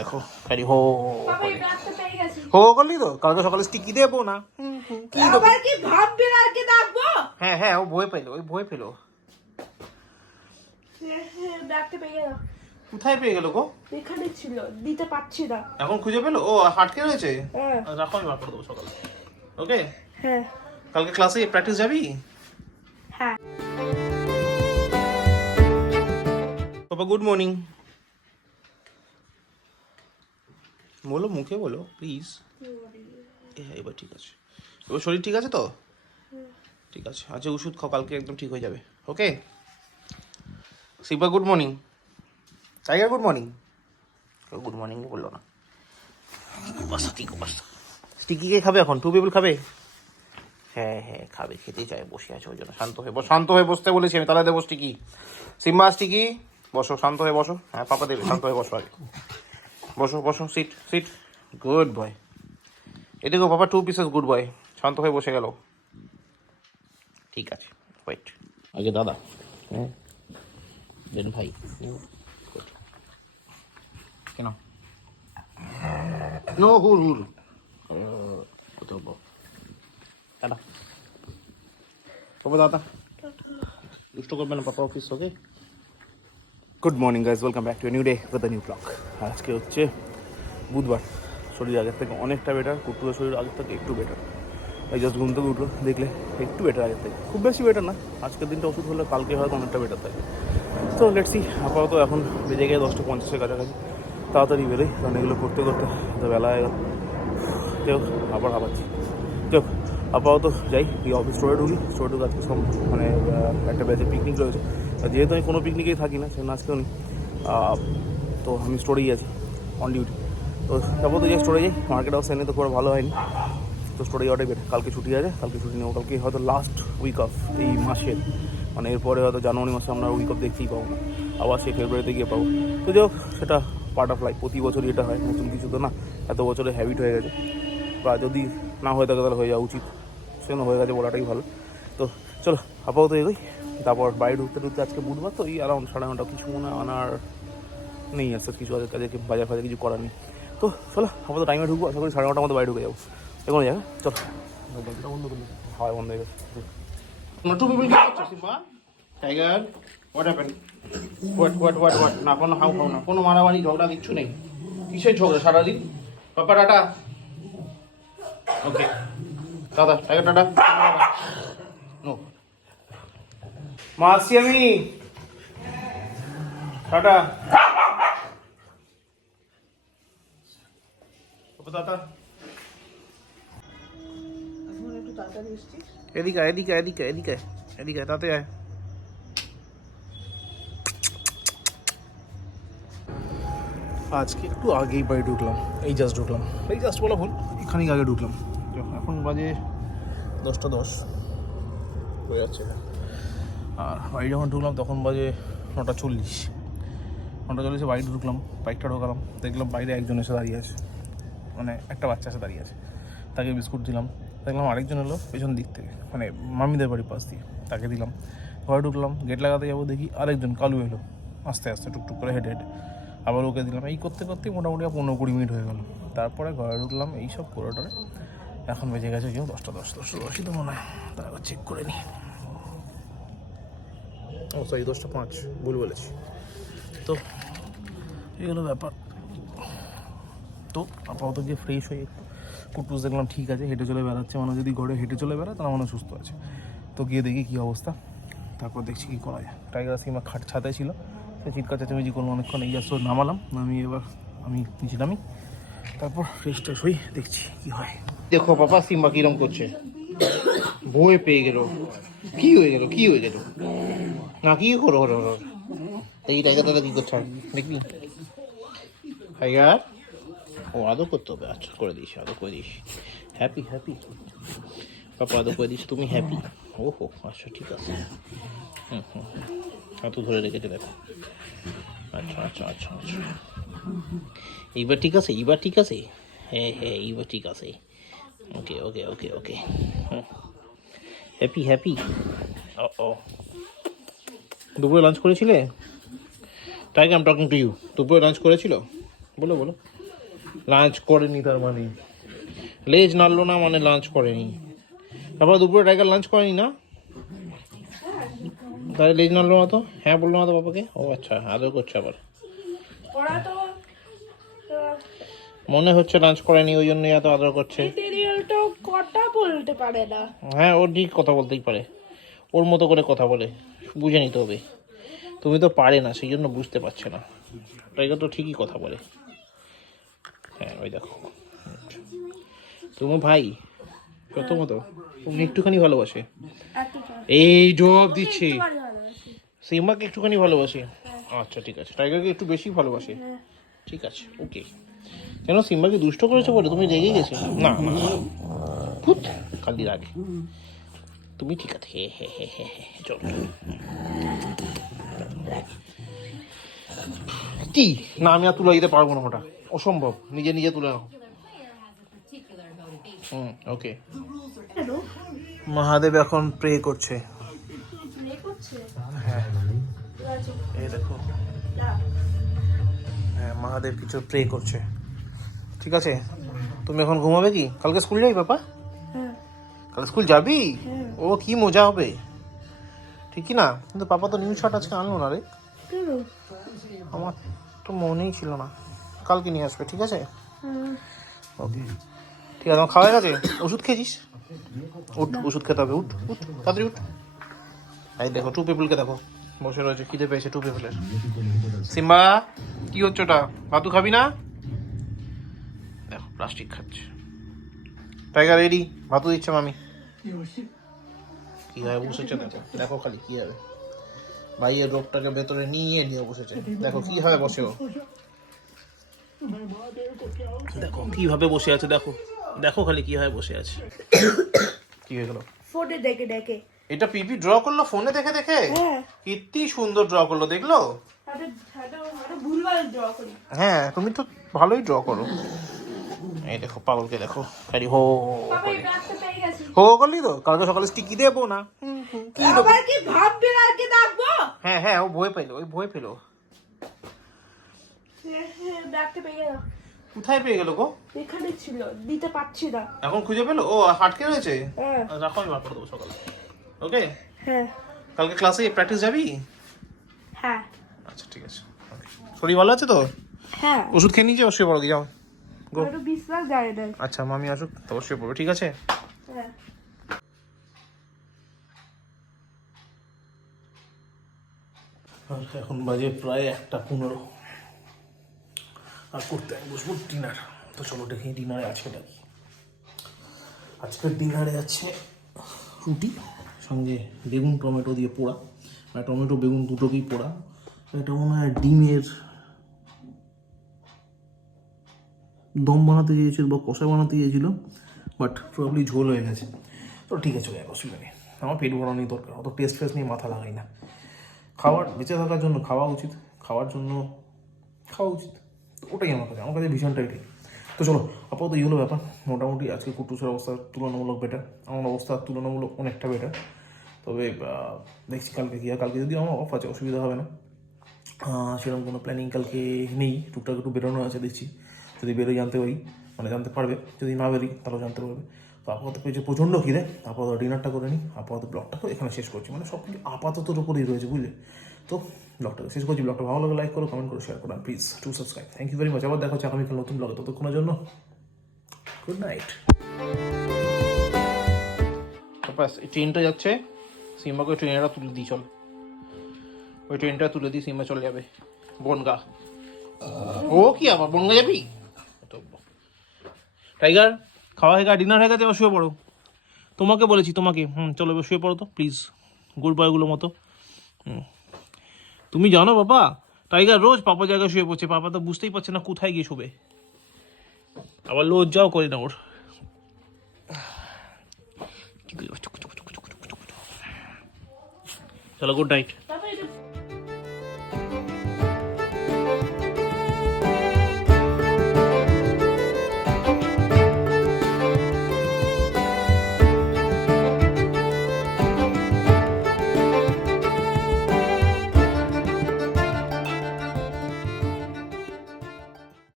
দেখো খালি হো হো করলি তো, কালকে সকালে স্টিকি দেবো না কি দেবো? কি ভাববে আর কি ডাকবো? হ্যাঁ হ্যাঁ, ও ভয় পেলো, ওই ভয় পেলো। ব্যাগটা পেয়ে গেল। কোথায় পেয়ে গেল গো? এখানে ছিল, দিতে পারছি না। এখন খুঁজে পেলো? ও আটকে রয়েছে। হ্যাঁ। রাখো, আমি বার করে দেবো সকালে। ওকে, হ্যাঁ কালকে ক্লাসে প্র্যাকটিস যাবি? হ্যাঁ। বাবা গুড মর্নিং বলো, মুখে বলো প্লিজ। হ্যাঁ, এবার ঠিক আছে। এবার শরীর ঠিক আছে তো? ঠিক আছে, আচ্ছা ওষুধ খাও, কালকে একদম ঠিক হয়ে যাবে। Okay Shiva good morning, tiger good morning. Good morning বললো না। স্টিকিকে খাবে এখন? 2 পিপল খাবে? হ্যাঁ হ্যাঁ খাবে, খেতেই চায়, বসে আছে ওই জন্য। শান্ত হয়ে বস, শান্ত হয়ে বসতে বলেছি আমি, তাহলে দেবো স্টিকি। সিম্বা স্টিকি বসো, শান্ত হয়ে বসো। হ্যাঁ পাপা দেবে, শান্ত হয়ে বসো আগে। বসো বসো, সিট সিট, গুড বয়। এদিকে বাবা 2 পিসেস গুড বয়, শান্ত হয়ে বসে গেল। ঠিক আছে, ওয়েট। আগে দাদা, হ্যাঁ দেন ভাই। কেন নো হুর হুর কোথাও দাদা, বাবা দাদা দুষ্ট করবে না papa office. Okay good morning guys, welcome back to new day with new blog. আজকে হচ্ছে বুধবার। শরীর আগের থেকে অনেকটা বেটার, কুটুরের শরীর আগের থেকে একটু বেটার। এই জাস্ট ঘুম থেকে উঠলো, দেখলে একটু বেটার আগের থেকে, খুব বেশি বেটার না। আজকের দিনটা ওষুধ হলে কালকে হয়তো অনেকটা বেটার থাকে। তো লেটসি, আপাতত এখন বেজে গিয়ে 10:50 কাছাকাছি। তাড়াতাড়ি বেরোই, কারণ এগুলো করতে করতে তো বেলা হয়ে গেল। কেউ আবার হাবাচ্ছি, কেউ আপাতত যাই, এই অফিস স্টোরে ঢুকি। স্টোরে ঢুকে আজকে সব মানে একটা ব্যাচে পিকনিক রয়েছে। যেহেতু আমি কোনো পিকনিকেই থাকি না, সেখানে আজকেও নেই, তো আমি স্টোরেই আছি অন ডিউটি। তো আপাতত যাই, স্টোরে যাই। মার্কেট হাউস এনে তো করে ভালো হয়নি, তো স্টোরে যাওয়াটাই বেটার। কালকে ছুটি আছে, কালকে ছুটি নেবো। কালকে হয়তো লাস্ট উইক অফ এই মাসের, মানে এরপরে হয়তো জানুয়ারি মাসে আমরা উইক অফ দেখতেই পাবো না, আবার সেই ফেব্রুয়ারিতে গিয়ে পাবো। তো যাই হোক, সেটা পার্ট অফ লাইফ, প্রতি বছরই এটা হয়, নতুন কিছু তো না, এত বছরের হ্যাবিট হয়ে গেছে। বা যদি না হয়ে থাকে তাহলে হয়ে যাওয়া উচিত, সেজন্য হয়ে গেছে বলাটাই ভালো। তো চলো আপাতত এগোই। তারপর বাড়ি ঢুকতে ঢুকতে, আজকে বুধবার তো এই অ্যারাউন্ড 9:30 কিছু মনে আনার নেই, আসতে কিছু কাজে বাজার ফাজার কিছু করার নেই। তো চলো আপাতত টাইমে ঢুকবো, আশা করি 9:30 মতো বাড়ি ঢুকে যাবো। এগোনো যাবে, চলো। বন্ধ করবো, হাওয়া বন্ধ হয়ে গেছে। Tiger what happen? হোয়াট না, কোনো হাউ খাও না, কোনো মারামারি ঝগড়া কিচ্ছু নেই। কিসের ঝগড়া সারাদিন? পাপা টাটা। ওকে দাদা, টাইগার টাটা। নো মা, আসছি আমি, টাটা। পাপা দাদা, এখন একটু তাড়াতাড়ি এসেছিস। এদিকে এদিকে এদিকে এদিকে এদিকে, তাতে আয়। আজকে একটু আগেই বাড়ি ঢুকলাম, এই জাস্ট ঢুকলাম, এই জাস্ট বলা ভুল, এখানেই আগে ঢুকলাম। এখন বাজে 10:10 হয়ে যাচ্ছে। আর বাড়ি যখন ঢুকলাম তখন বাজে 9:40। 9:40 বাড়ি ঢুকলাম, বাইকটা ঢোকালাম, দেখলাম বাইরে একজন এসে দাঁড়িয়ে আছে, মানে একটা বাচ্চা এসে দাঁড়িয়ে আছে। তাকে বিস্কুট দিলাম। দেখলাম আরেকজন এলো পেছন দিক থেকে, মানে মামিদের বাড়ির পাশ দিয়ে, তাকে দিলাম। ঘরে ঢুকলাম, গেট লাগাতে যাবো, দেখি আরেকজন কালু এলো আস্তে আস্তে টুকটুক করে হেঁটে হেঁটে, আবার ওকে দিলাম। এই করতে করতেই মোটামুটি 15-20 মিনিট হয়ে গেল। তারপরে ঘরে ঢুকলাম, এইসব করে টোরে এখন বেজে গেছে কেউ 10:10, 10:10 তো মনে হয়। তারপর চেক করে নিই। ও সরি, 10:05, ভুল বলেছি। তো এগুলো ব্যাপার। তো আপাতত গিয়ে ফ্রেশ হয়ে একটু কুটুস দেখলাম ঠিক আছে, হেঁটে চলে বেড়াচ্ছে। মানে যদি ঘরে হেঁটে চলে বেড়ায় তাহলে মানে সুস্থ আছে। তো গিয়ে দেখি কী অবস্থা, তারপর দেখছি কী করা যায়। টাইগার সিমা খাট ছাতায় ছিল, সে চিৎকার চেঁচামেচি করলো অনেকক্ষণ। এই জাস্ট নামালাম, এবার আমি নিচে নামি, তারপর ফ্রেশ ট্রেশ হই, দেখছি কী হয়। দেখো বাবা সিম্বা কিরম করছে, ভয় পেয়ে গেল। কি হয়ে গেল, কি হয়ে গেল না, কি করো হলো হলো। এই টাইগার দাদা কী করছে দেখবি? টাইগার, ও আদৌ করতে হবে, আচ্ছা করে দিস, আদৌ করে দিস। হ্যাপি হ্যাপি পাপা, আদৌ করে দিস, তুমি হ্যাপি? ওহো আচ্ছা ঠিক আছে। হাতু ধরে রেখেছে দেখো। আচ্ছা আচ্ছা আচ্ছা আচ্ছা, এইবার ঠিক আছে, এইবার ঠিক আছে। হ্যাঁ হ্যাঁ, এইবার ঠিক আছে। ওকে ওকে ওকে ওকে, হ্যাপি হ্যাপি। ও দুপুরে লাঞ্চ করেছিলে? Tiger, I am talking to you. দুপুরে লাঞ্চ করেছিল? বলো বলো। লাঞ্চ করেনি তার মানে, লেজ নাড়লো না মানে লাঞ্চ করেনি। তারপর দুপুরে টাইগার লাঞ্চ করেনি না, তাহলে লেজ নাড়লো না তো, হ্যাঁ বললো না তো বাবাকে। ও আচ্ছা, আদর করছে আবার। ওরা তো মনে হচ্ছে লাঞ্চ করেনি, ওই জন্যই এত আদর করছে। মেটেরিয়ালটা কটা বলতে পারে না। হ্যাঁ, ওর ঠিক কথা বলতেই পারে, ওর মতো করে কথা বলে, বুঝে নিতে হবে। তুমি তো পারে না, সেই জন্য বুঝতে পারছে না। টাইগার তো ঠিকই কথা বলে। হ্যাঁ ওই দেখো, তোমার ভাই প্রথমত তুমি একটুখানি ভালোবাসে, এতটা এই জবাব দিচ্ছে। একটু ভালোবাসি। সিম্বাকে একটুখানি ভালোবাসে। আচ্ছা ঠিক আছে, টাইগারকে একটু বেশি ভালোবাসে। হ্যাঁ। ঠিক আছে, ওকে। কেন সিম্বাকে দুষ্ট করেছো বলে তুমি রেগে গেছো? না না, ভূত, খালি রাগে। তুমি ঠিক আছে, হে হে হে হে হে, চলো। কি না, আমি আর তুলে দিতে পারবো না, ওটা অসম্ভব, নিজে নিজে তুলে নাও। ওকে। হ্যালো, মহাদেব এখন প্রে করছে। প্লে করছে। হ্যাঁ ঠিক আছে, এই দেখো, যা। হ্যাঁ মহাদেব কিছু প্রে করছে। ঠিক আছে, তুমি এখন ঘুমাবে কি? কালকে স্কুল যাবি পাপা? হ্যাঁ। কাল স্কুল যাবি? হ্যাঁ। ও কি মজা হবে, ঠিক কি না? কিন্তু পাপা তো নিউ শার্ট আজকে আনলো না রে, কেন? আমার তো মনেই ছিল না। কালকে নিয়ে আসবে, ঠিক আছে? হ্যাঁ। ওকে ঠিক আছে। আমার খাওয়া হয়ে গেছে? ওষুধ খেয়েছিস? উঠ, ওষুধ খেতে হবে, উঠ উঠ, তাড়াতাড়ি উঠ। এই দেখো টু পিপলকে দেখো, বসে রয়েছে, খিদে পেয়েছে টু পিপলের। সিম্বা কি হচ্ছে ওটা? ভাতু খাবি না? দেখো প্লাস্টিক খাচ্ছে। টাইগার রেডি, ভাতু দিচ্ছে মামি। কি হয় বসেছে দেখো, দেখো খালি কি হবে। ভাইয়ের রোগটাকে ভেতরে নিয়ে নিয়ে বসেছে, দেখো কি হয় বসে ও। দেখো কিভাবে বসে আছে, দেখো দেখো খালি কি হয় বসে আছে। কি হয়ে গেল? ফোনে দেখে দেখে। এটা পিপি ড্র করলো ফোনে দেখে দেখে? হ্যাঁ। কি সুন্দর ড্র করলো, দেখলো? একটা ভুলভাল ড্র করি। হ্যাঁ তুমি তো ভালোই ড্র করো। এই দেখো পাগলকে দেখো, খালি হো বাবা, করে। এই ব্যাগটা পেয়ে গেছি। হো করলি তো, কালকে সকালে স্টিকি দেবো না? কি দেবো? আবার কি ভাববে আর কি ডাকবো? হ্যাঁ হ্যাঁ, ও ভয় পেলো, ওই ভয় পেলো। ব্যাগটা পেয়ে গেলাম। কোথায় পেয়ে গেলো গো? এখানে ছিল, দিতে পারছি না। এখন খুঁজে পেলো? ও আটকে রয়েছে। হ্যাঁ। রাখো, আমি বার করে দেবো সকালে। ওকে, হ্যাঁ। কালকে ক্লাসে প্র্যাকটিস যাবি? হ্যাঁ। আচ্ছা ঠিক আছে। Okay. শরীর ভালো আছে তো? হ্যাঁ। ওষুধ খেয়ে নিয়েছি, অবশ্যই বড় যাও। গো। একটু বিশ্বাস যায় না। আচ্ছা মামি আসুক তো অবশ্যই পড়বে, ঠিক আছে? হ্যাঁ। আর এখন বাজে প্রায় 1:15, আর করতে আমি বসবো ডিনার। তো চলো দেখি ডিনারে আছে নাকি। আজকের ডিনারে আছে রুটি, সঙ্গে বেগুন টমেটো দিয়ে পোড়া, মানে টমেটো বেগুন দুটোকেই পোড়া। এটা মনে হয় ডিমের দম বানাতে গিয়েছিল বা কষা বানাতে গিয়েছিল, বাট প্রবলি ঝোল হয়ে গেছে। তো ঠিক আছে, অসুবিধা নেই, আমার পেট ভরানোই দরকার, অত টেস্ট ফেস্ট নিয়ে মাথা লাগাই না। খাবার বেঁচে থাকার জন্য খাওয়া উচিত, খাওয়ার জন্য খাওয়া উচিত, তো ওটাই আমার কাছে ভীষণটা এটাই। তো চলো আপাতত এই হলো ব্যাপার। মোটামুটি আজকে কুটুসের অবস্থা তুলনামূলক বেটার, আমার অবস্থা তুলনামূলক অনেকটা বেটার। তবে দেখছি কালকে কি হয়। কালকে যদি আমার অফ আছে অসুবিধা হবে না, সেরকম কোনো প্ল্যানিং কালকে নেই। টুকটাক একটু বেরোনো আছে দেখছি, যদি বেরোই জানতে পারি, মানে জানতে পারবে, যদি না বেরোই তাহলেও জানতে পারবে। তো আপাতত পেয়েছে প্রচণ্ড খিদে, আপাতত ডিনারটা করে নিই, আপাতত ব্লগটা করে এখানে শেষ করছি, মানে সব কিছু আপাততর উপরেই রয়েছে বুঝলে। তো ব্লগটাকে শেষ করছি। ব্লগটা ভালো লাগে লাইক করো, কমেন্ট করো, শেয়ার করো, please to subscribe. Thank you very much. আবার দেখা হচ্ছে আগামীকাল নতুন ব্লগে, ততক্ষণের জন্য গুড নাইট। ব্যাস এই ট্রেনটা যাচ্ছে, সিম্বাকে ট্রেনটা তুলে দিই, চল ওই ট্রেনটা তুলে দিই, সিম্বা চলে যাবে বনগা। ও কি আবার বনগা যাবি? টাইগার খাওয়া হয়ে গেছে, ডিনার হয়ে গেছে, এবার শুয়ে পড়ো। তোমাকে বলেছি, তোমাকে। চলো এবার শুয়ে পড়ো তো প্লিজ, গুড বয়গুলো মতো। তুমি জানো বাবা, টাইগার রোজ পাপা জায়গায় শুয়ে পড়ছে, পাপা তো বুঝতেই পারছে না কোথায় গিয়ে শুবে, আবার লজ্জাও করে না ওর। চলো গুড নাইট। তারপরে